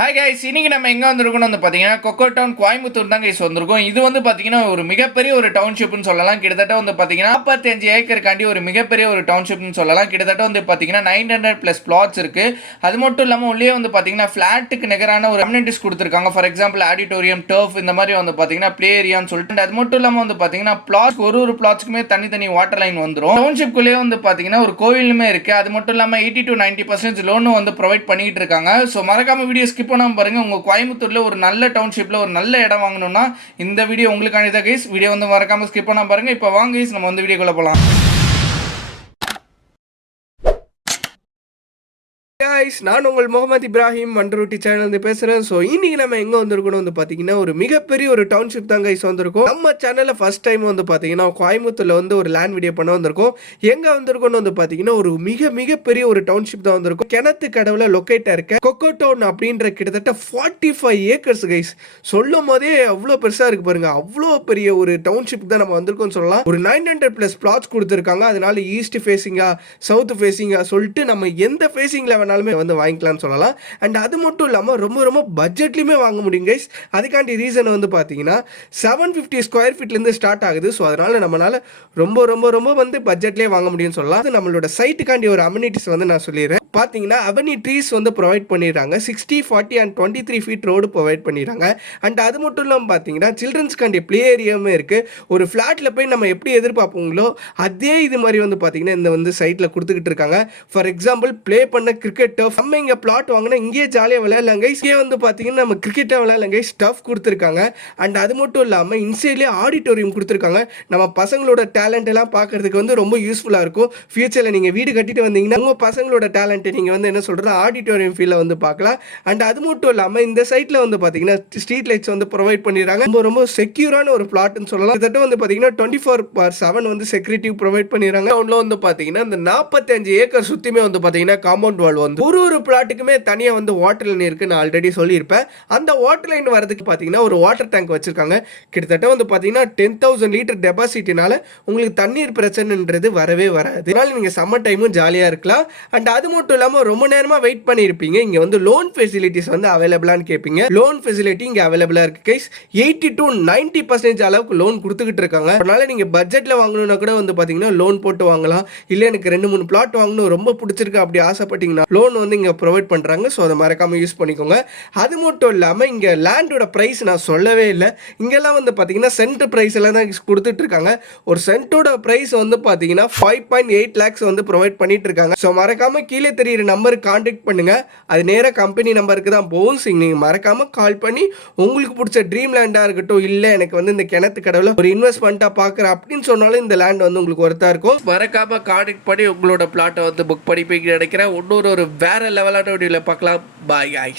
Hi guys, இன்னைக்கு நம்ம எங்கே வந்திருக்கோம்னு பார்த்தீங்கன்னா கொக்கோ டவுன் கோயம்புத்தூர் தான் கைஸ் வந்திருக்கோம். இது பார்த்தீங்கன்னா ஒரு மிகப்பெரிய ஒரு டவுன்ஷிப்னு சொல்லலாம். கிட்டத்தட்ட பார்த்தீங்கன்னா 45 ஏக்கருக்காண்டி ஒரு மிகப்பெரிய ஒரு டவுன்ஷிப்னு சொல்லலாம். கிட்டத்தட்ட பார்த்தீங்கன்னா 900+ பிளாட்ஸ் இருக்கு. அது மட்டும் இல்லாமல் உள்ளே பார்த்தீங்கன்னா ஃபிளாட்டுக்கு நிகரான ஒரு அம்யூனிட்டிஸ் கொடுத்துருக்காங்க. ஃபார் எக்ஸாம்பிள் ஆடிட்டோரியம், டர்ஃப் இந்த மாதிரி பார்த்தீங்கன்னா ப்ளே ஏரியான்னு சொல்லிட்டு அது மட்டும் இல்லாமல் பார்த்தீங்கன்னா பிளாட் ஒரு பிளாட்ஸ்க்குமே தனி வாட்டர் லைன் வந்துடும். டவுன்ஷிப்குள்ளேயே பார்த்தீங்கன்னா ஒரு கோவிலுமே இருக்கு. அது மட்டும் இல்லாமல் 80 to 90% லோனும் ப்ரொவைட் பண்ணிட்டு இருக்காங்க. ஸோ மறக்காம வீடியோ ஸ்கிப் பண்ணாம பாருங்க. உங்க கோயம்புத்தூர்ல ஒரு நல்ல டவுன்ஷிப்ல ஒரு நல்ல இடம் வாங்கணும்னா இந்த வீடியோ உங்களுக்கானது தான் கைஸ். வீடியோ மறக்காம ஸ்கிப் பண்ணாம பாருங்க. இப்போ வாங்க கைஸ், நம்ம வீடியோக்குள்ள போலாம். guys, நான் உங்கள் முகமது இப்ராஹிம் மண்டரோட்டி சேனல் பேசுகிறேன். ஸோ இன்னைக்கு நம்ம எங்கே வந்திருக்கணும் பார்த்தீங்கன்னா ஒரு மிகப்பெரிய ஒரு டவுன்ஷிப் தான் கைஸ் வந்திருக்கோம். நம்ம சேனலில் ஃபர்ஸ்ட் டைம் பார்த்தீங்கன்னா கோயம்புத்தூரில் ஒரு லேண்ட் வீடியோ பண்ண வந்திருக்கோம். எங்கே வந்திருக்கோம்னு பார்த்தீங்கன்னா ஒரு மிகப்பெரிய ஒரு டவுன்ஷிப் தான் வந்திருக்கும். கிணத்து கடவுள லொக்கேட்டாக இருக்க கொக்கோ டவுன் அப்படின்ற கிட்டத்தட்ட 45 ஏக்கர்ஸ் கைஸ். சொல்லும் போதே அவ்வளோ பெருசாக இருக்கு பாருங்க. அவ்வளோ பெரிய ஒரு டவுன்ஷிப் தான் நம்ம வந்திருக்கோம்னு சொல்லலாம். ஒரு 900+ பிளாட்ஸ் கொடுத்துருக்காங்க. அதனால ஈஸ்ட் ஃபேஸிங்கா சவுத் ஃபேஸிங்கா சொல்லிட்டு நம்ம எந்த ஃபேஸிங்கில் வேணாலுமே வாங்கிக்கலாம்னு சொல்லலாம். அண்ட் அது மட்டும் இல்லாமல் ரொம்ப பட்ஜெட்லையுமே வாங்க முடியும் கைஸ். அதுக்காண்டி ரீசன் பார்த்தீங்கன்னா 750 ஸ்கொயர் ஃபீட்லேருந்து ஸ்டார்ட் ஆகுது. ஸோ அதனால நம்மளால ரொம்ப பட்ஜெட்லேயே வாங்க முடியும்னு சொல்லலாம். அது நம்மளோட சைட்டுக்காண்டி ஒரு அம்யூனிட்டிஸ் நான் சொல்லிடுறேன். பார்த்தீங்கன்னா அவென்யூ ட்ரீஸ் ப்ரொவைட் பண்ணிடுறாங்க. 60, 40 அண்ட் 23 ஃபீட் ரோடு ப்ரொவைட் பண்ணிடுறாங்க. அண்ட் அது மட்டும் இல்லாமல் பார்த்தீங்கன்னா சில்ட்ரன்ஸ்காண்டி ப்ளே ஏரியாவுமே இருக்குது. ஒரு ஃப்ளாட்டில் போய் நம்ம எப்படி எதிர்பார்ப்போங்களோ அதே இது மாதிரி பார்த்தீங்கன்னா இந்த சைட்டில் கொடுத்துக்கிட்டு இருக்காங்க. ஃபார் எக்ஸாம்பிள் ப்ளே பண்ண கிரிக்கெட் டர்ஃப் நம்ம இங்கே பிளாட் வாங்கினா இங்கேயே ஜாலியாக விளையாடலாங்க. இங்கே பார்த்தீங்கன்னா நம்ம கிரிக்கெட்டாக விளையாடலாங்க. ஸ்டஃப் கொடுத்துருக்காங்க. அண்ட் அது மட்டும் இல்லாமல் இன்சைட்லேயே ஆடிட்டோரியம் கொடுத்துருக்காங்க. நம்ம பசங்களோட டேலண்ட் எல்லாம் பார்க்கறதுக்கு ரொம்ப யூஸ்ஃபுல்லாக இருக்கும். ஃபியூச்சரில் நீங்கள் வீடு கட்டிட்டு வந்தீங்கன்னா உங்கள் பசங்களோட டேலண்ட் நீங்கள் என்ன சொல்கிறது ஆடிட்டோரியம் ஃபீல்டில் பார்க்கலாம். அண்ட் அது மட்டும் இல்லாமல் இந்த சைட்டில் பார்த்தீங்கன்னா ஸ்ட்ரீட் லைட்ஸ் ப்ரொவைட் பண்ணிடுறாங்க. ரொம்ப செக்யூரான ஒரு பிளாட்னு சொல்லலாம். கிட்டத்தட்ட பார்த்தீங்கன்னா 24/7 செக்யூரிட்டி ப்ரொவைட் பண்ணிடுறாங்க. டவுன்ல பார்த்தீங்கன்னா இந்த 45 ஏக்கர் சுற்றியுமே பார்த்தீங்கன்னா காம்பவுண்ட் வால் ஒரு பிளாட்டுக்குமே தனியாக வாட்டர் லைன் இருக்கு. நான் ஆல்ரெடி சொல்லியிருப்பேன். அந்த வாட்டர் லைன் வரதுக்கு பார்த்தீங்கன்னா ஒரு வாட்டர் டேங்க் வச்சிருக்காங்க. கிட்டத்தட்ட பார்த்தீங்கன்னா 10,000 லிட்டர் டெபாசிட்டினால உங்களுக்கு தண்ணீர் பிரச்சனைன்றது வரவே வராது. அதனால நீங்கள் சம்மர் டைமும் ஜாலியாக இருக்கலாம். அண்ட் அது மட்டும் இல்லாமல் ரொம்ப நேரமாக வெயிட் பண்ணியிருப்பீங்க. இங்கே லோன் ஃபெசிலிட்டிஸ் அவைலபிளான்னு கேட்பீங்க. லோன் ஃபெசிலிட்டி இங்கே அவைலபிளாக இருக்கு கைஸ். 80 to 90% அளவுக்கு லோன் கொடுத்துக்கிட்டு இருக்காங்க. அதனால நீங்கள் பட்ஜெட்டில் வாங்கணும்னா கூட பார்த்தீங்கன்னா லோன் போட்டு வாங்கலாம். இல்லை எனக்கு 2-3 பிளாட் வாங்கணும் ரொம்ப பிடிச்சிருக்கு அப்படி ஆசைப்பட்டீங்கன்னா லோன் இங்கே ப்ரொவைட் பண்ணுறாங்க. ஸோ அதை மறக்காமல் யூஸ் பண்ணிக்கோங்க. அது மட்டும் இல்லாமல் இங்கே லேண்டோட ப்ரைஸ் நான் சொல்லவே இல்லை. இங்கெல்லாம் பார்த்தீங்கன்னா சென்ட் ப்ரைஸ் எல்லாம் தான் கொடுத்துட்டு இருக்காங்க. ஒரு சென்ட்டோட ப்ரைஸ் பார்த்தீங்கன்னா 5.8 lakhs ப்ரொவைட் பண்ணிட்டு இருக்காங்க. ஸோ மறக்காமல் கீழே தெரியுற நம்பருக்கு கான்டாக்ட் பண்ணுங்க. அது நேராக கம்பெனி நம்பருக்கு தான் போகும். நீங்கள் மறக்காமல் கால் பண்ணி உங்களுக்கு பிடிச்ச ட்ரீம் லேண்டாக இருக்கட்டும், இல்லை எனக்கு இந்த கிணத்து கடவுள ஒரு இன்வெஸ்ட்மெண்ட்டாக பார்க்குறேன் அப்படின்னு சொன்னாலும் இந்த லேண்ட் உங்களுக்கு ஒருத்தா இருக்கும். மறக்காமல் கான்டாக்ட் பண்ணி உங்களோட பிளாட்டை புக் பண்ணி போய் கிடைக்கிறேன். இன்னொரு வேற லெவலான வீடியோவில் பார்க்கலாம். Bye guys.